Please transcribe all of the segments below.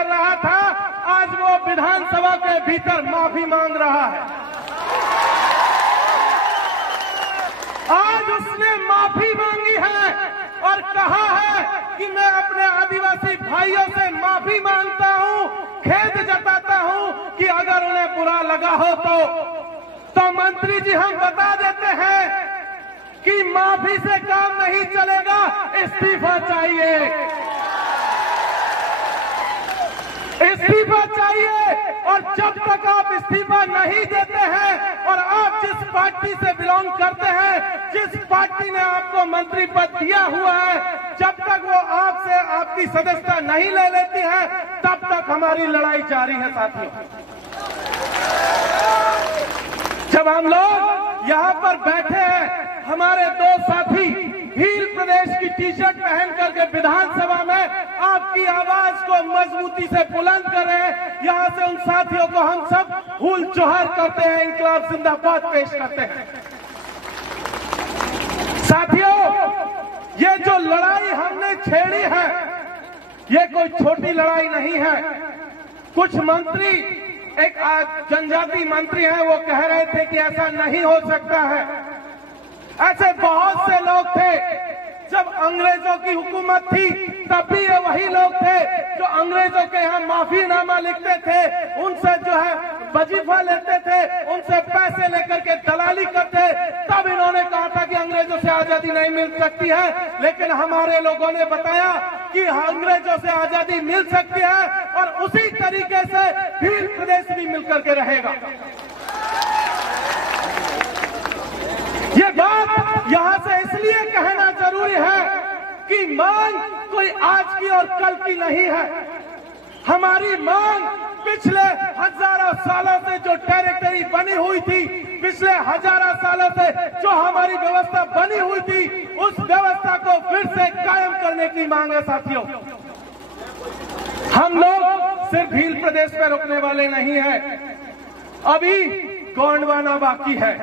कर रहा था, आज वो विधानसभा के भीतर माफी मांग रहा है। आज उसने माफी मांगी है और कहा है कि मैं अपने आदिवासी भाइयों से माफी मांगता हूं, खेद जताता हूं कि अगर उन्हें बुरा लगा हो तो मंत्री जी हम बता देते हैं कि माफी से काम नहीं चलेगा, इस्तीफा चाहिए, इस्तीफा चाहिए। और जब तक आप इस्तीफा नहीं देते हैं और आप जिस पार्टी से बिलोंग करते हैं, जिस पार्टी ने आपको मंत्री पद दिया हुआ है, जब तक वो आपसे आपकी सदस्यता नहीं ले लेती है, तब तक हमारी लड़ाई जारी है साथियों। जब हम लोग यहाँ पर बैठे हैं, हमारे दो साथी भील प्रदेश की टी शर्ट पहन करके विधानसभा में आपकी आवाज को मजबूती से बुलंद कर रहे हैं। यहाँ से उन साथियों को हम सब हुल जोहर करते हैं, इंकलाब जिंदाबाद पेश करते हैं। साथियों, ये जो लड़ाई हमने छेड़ी है, ये कोई छोटी लड़ाई नहीं है। कुछ मंत्री, एक जनजाति मंत्री हैं, वो कह रहे थे कि ऐसा नहीं हो सकता है। ऐसे बहुत से लोग थे, जब अंग्रेजों की हुकूमत थी तब भी ये वही लोग थे जो अंग्रेजों के यहाँ माफीनामा लिखते थे, उनसे जो है वजीफा लेते थे, उनसे पैसे लेकर के दलाली करते। तब इन्होंने कहा था कि अंग्रेजों से आजादी नहीं मिल सकती है, लेकिन हमारे लोगों ने बताया कि अंग्रेजों से आजादी मिल सकती है और उसी तरीके से भील प्रदेश भी मिलकर के रहेगा। ये बात यहां से इसलिए कहना जरूरी है कि मांग कोई आज की और कल की नहीं है। हमारी मांग पिछले हजारों सालों से जो टेरिटरी बनी हुई थी, पिछले हजारों सालों से जो हमारी व्यवस्था बनी हुई थी, उस व्यवस्था को फिर से कायम करने की मांग है साथियों। हम लोग सिर्फ भील प्रदेश में रुकने वाले नहीं हैं। अभी गोंडवाना बाकी है,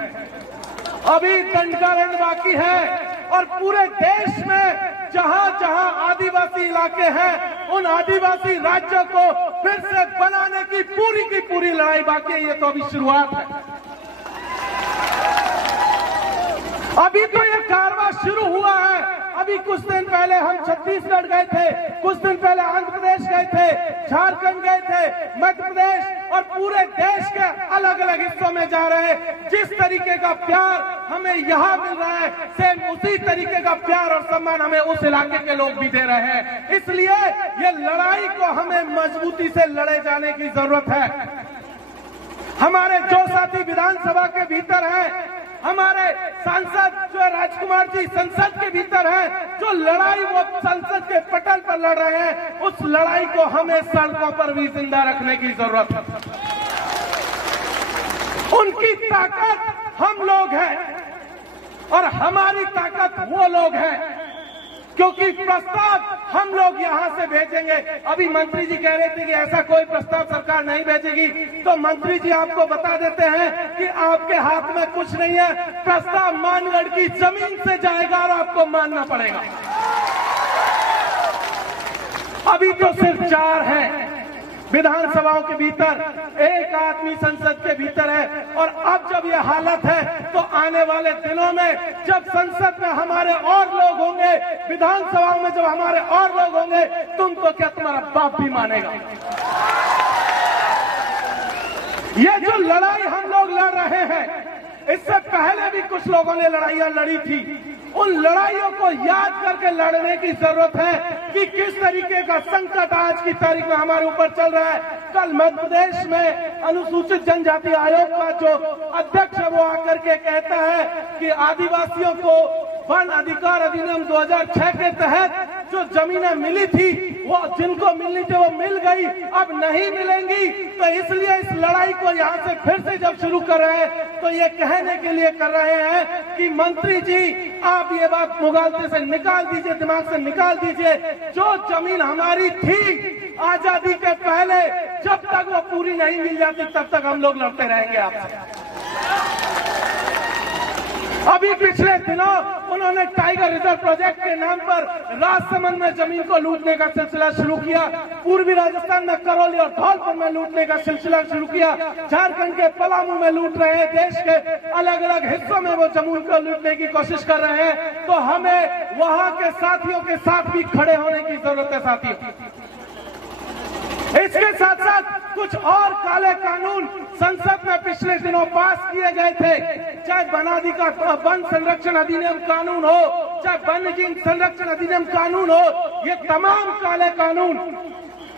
अभी दंडकारण्य बाकी है, और पूरे देश में जहां जहां आदिवासी इलाके हैं, उन आदिवासी राज्यों को फिर से बनाने की पूरी लड़ाई बाकी है। ये तो अभी शुरुआत है। अभी तो ये कारवां शुरू हुआ है। अभी कुछ दिन पहले हम छत्तीसगढ़ गए थे, कुछ दिन पहले आंध्र प्रदेश गए थे, झारखंड गए थे, मध्य प्रदेश और पूरे देश के अलग अलग हिस्सों में जा रहे हैं। जिस तरीके का प्यार हमें यहाँ मिल रहा है, सेम उसी तरीके का प्यार और सम्मान हमें उस इलाके के लोग भी दे रहे हैं। इसलिए ये लड़ाई को हमें मजबूती से लड़े जाने की जरूरत है। हमारे जो साथी विधानसभा के भीतर हैं, हमारे सांसद जो राजकुमार जी संसद के भीतर हैं, जो लड़ाई वो संसद के पटल पर लड़ रहे हैं, उस लड़ाई को हमें सड़कों पर भी जिंदा रखने की जरूरत है। उनकी ताकत हम लोग हैं और हमारी ताकत वो लोग हैं, क्योंकि प्रस्ताव हम लोग यहां से भेजेंगे। अभी मंत्री जी कह रहे थे कि ऐसा कोई प्रस्ताव सरकार नहीं भेजेगी, तो मंत्री जी आपको बता देते हैं कि आपके हाथ में कुछ नहीं है। प्रस्ताव मानगढ़ की जमीन से जाएगा और आपको मानना पड़ेगा। अभी तो सिर्फ 4 हैं विधानसभाओं के भीतर, 1 आदमी संसद के भीतर है। और अब जब यह हालत है, तो आने वाले दिनों में जब संसद में हमारे और लोग होंगे, विधानसभाओं में जब हमारे और लोग होंगे, तुमको क्या तुम्हारा बाप भी मानेगा। ये जो लड़ाई हम लोग लड़ रहे हैं, इससे पहले भी कुछ लोगों ने लड़ाइयां लड़ी थी। उन लड़ाइयों को याद करके लड़ने की जरूरत है कि किस तरीके का संकट आज की तारीख में हमारे ऊपर चल रहा है। कल मध्य प्रदेश में अनुसूचित जनजाति आयोग का जो अध्यक्ष है, वो आकर के कहता है कि आदिवासियों को वन अधिकार अधिनियम 2006 के तहत जो जमीनें मिली थी, वो जिनको मिलनी थी वो मिल गई, अब नहीं मिलेंगी। तो इसलिए इस लड़ाई को यहाँ से फिर से जब शुरू कर रहे हैं, तो ये कहने के लिए कर रहे हैं कि मंत्री जी आप ये बात मुगालते से निकाल दीजिए, दिमाग से निकाल दीजिए। जो जमीन हमारी थी आजादी के पहले, जब तक वो पूरी नहीं मिल जाती, तब तक हम लोग लड़ते रहेंगे आपसे। अभी पिछले दिनों उन्होंने टाइगर रिजर्व प्रोजेक्ट के नाम पर राजसमंद में जमीन को लूटने का सिलसिला शुरू किया, पूर्वी राजस्थान में करौली और धौलपुर में लूटने का सिलसिला शुरू किया, झारखंड के पलामू में लूट रहे हैं, देश के अलग अलग हिस्सों में वो जमीन को लूटने की कोशिश कर रहे हैं। तो हमें वहां के साथियों के साथ भी खड़े होने की जरूरत है साथियों। इसके साथ साथ कुछ और काले कानून संसद में पिछले दिनों पास किए गए थे, चाहे वन संरक्षण अधिनियम कानून हो, चाहे वन्य जीव संरक्षण अधिनियम कानून हो, ये तमाम काले कानून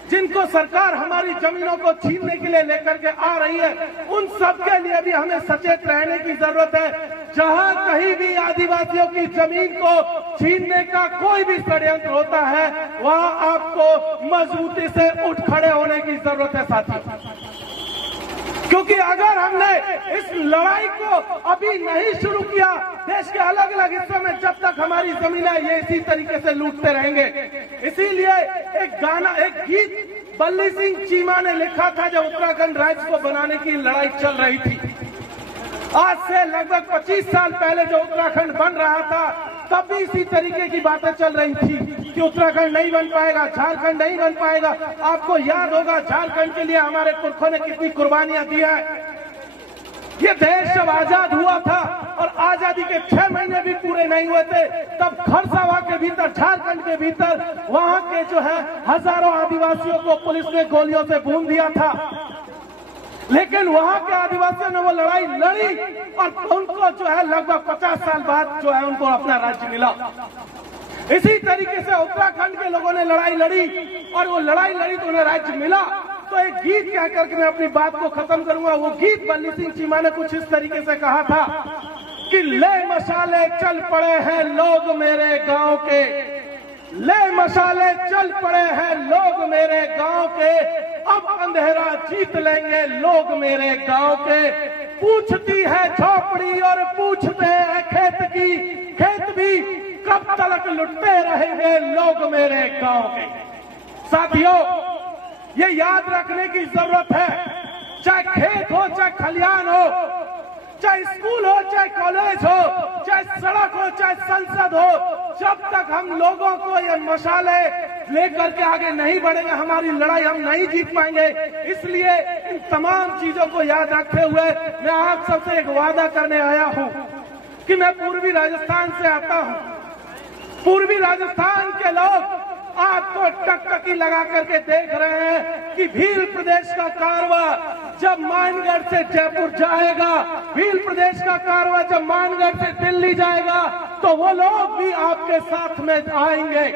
जिनको सरकार हमारी जमीनों को छीनने के लिए लेकर के आ रही है, उन सब के लिए भी हमें सचेत रहने की जरूरत है। जहां कहीं भी आदिवासियों की जमीन को छीनने का कोई भी षड्यंत्र होता है, वहां आपको मजबूती से उठ खड़े होने की जरूरत है साथियों। क्योंकि अगर हमने इस लड़ाई को अभी नहीं शुरू किया, देश के अलग अलग हिस्सों में जब तक हमारी जमीनें ये इसी तरीके से लूटते रहेंगे। इसीलिए एक गीत बल्ली सिंह चीमा ने लिखा था जब उत्तराखंड राज्य को बनाने की लड़ाई चल रही थी। आज से लगभग 25 साल पहले जो उत्तराखंड बन रहा था, तब भी इसी तरीके की बातें चल रही थी कि उत्तराखंड नहीं बन पाएगा, झारखंड नहीं बन पाएगा। आपको याद होगा झारखंड के लिए हमारे पुरखों ने कितनी कुर्बानियां दी है। ये देश जब आजाद हुआ था और आजादी के 6 महीने भी पूरे नहीं हुए थे, तब खरसावा के भीतर, झारखंड के भीतर वहां के जो है हजारों आदिवासियों को पुलिस ने गोलियों से भून दिया था। लेकिन वहां के आदिवासियों ने वो लड़ाई लड़ी और उनको जो है लगभग 50 साल बाद जो है उनको अपना राज्य मिला। इसी तरीके से उत्तराखंड के लोगों ने लड़ाई लड़ी और वो लड़ाई लड़ी तो उन्हें राज्य मिला। तो एक गीत कह करके मैं अपनी बात को खत्म करूंगा। वो गीत बल्ली सिंह चीमा ने कुछ इस तरीके से कहा था कि ले मशाले चल पड़े हैं लोग मेरे गांव के, ले मशाले चल पड़े हैं लोग मेरे गांव के, अब अंधेरा जीत लेंगे लोग मेरे गांव के। पूछती है झोपड़ी और पूछते हैं खेत की, खेत भी कब तक लुटते रहेंगे लोग मेरे गांव के। साथियों, ये याद रखने की जरूरत है, चाहे खेत हो, चाहे खलियान हो, चाहे स्कूल हो, चाहे कॉलेज हो, चाहे सड़क हो, चाहे संसद हो, जब तक हम लोगों को ये मशाले लेकर के आगे नहीं बढ़ेंगे, हमारी लड़ाई हम नहीं जीत पाएंगे। इसलिए इन तमाम चीजों को याद रखते हुए मैं आप सबसे एक वादा करने आया हूं कि मैं पूर्वी राजस्थान से आता हूं। पूर्वी राजस्थान के लोग आपको टकटकी लगा करके देख रहे हैं कि भील प्रदेश का कारवा जब मानगढ़ से जयपुर जाएगा, भील प्रदेश का कारवा जब मानगढ़ से दिल्ली जाएगा, तो वो लोग भी आपके साथ में आएंगे।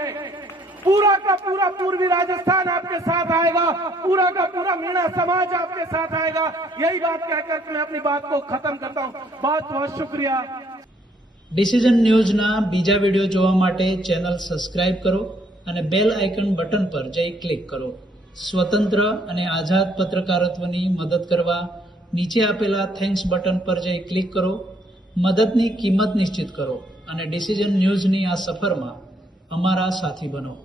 पूरा का पूरा पूर्वी राजस्थान आपके साथ आएगा, पूरा का पूरा मीणा समाज आपके साथ आएगा। यही बात कहकर मैं अपनी बात को खत्म करता हूँ। बहुत बहुत शुक्रिया। ડિસિઝન ન્યૂઝના બીજા વિડીયો જોવા માટે ચેનલ સબસ્ક્રાઇબ કરો અને બેલ આઇકન બટન પર જઈ ક્લિક કરો। સ્વતંત્ર અને આઝાદ પત્રકારત્વની મદદ કરવા નીચે આપેલા થેન્ક્સ બટન પર જઈ ક્લિક કરો। મદદની કિંમત નિશ્ચિત કરો અને ડિસિઝન ન્યૂઝની આ સફરમાં અમારા સાથી બનો।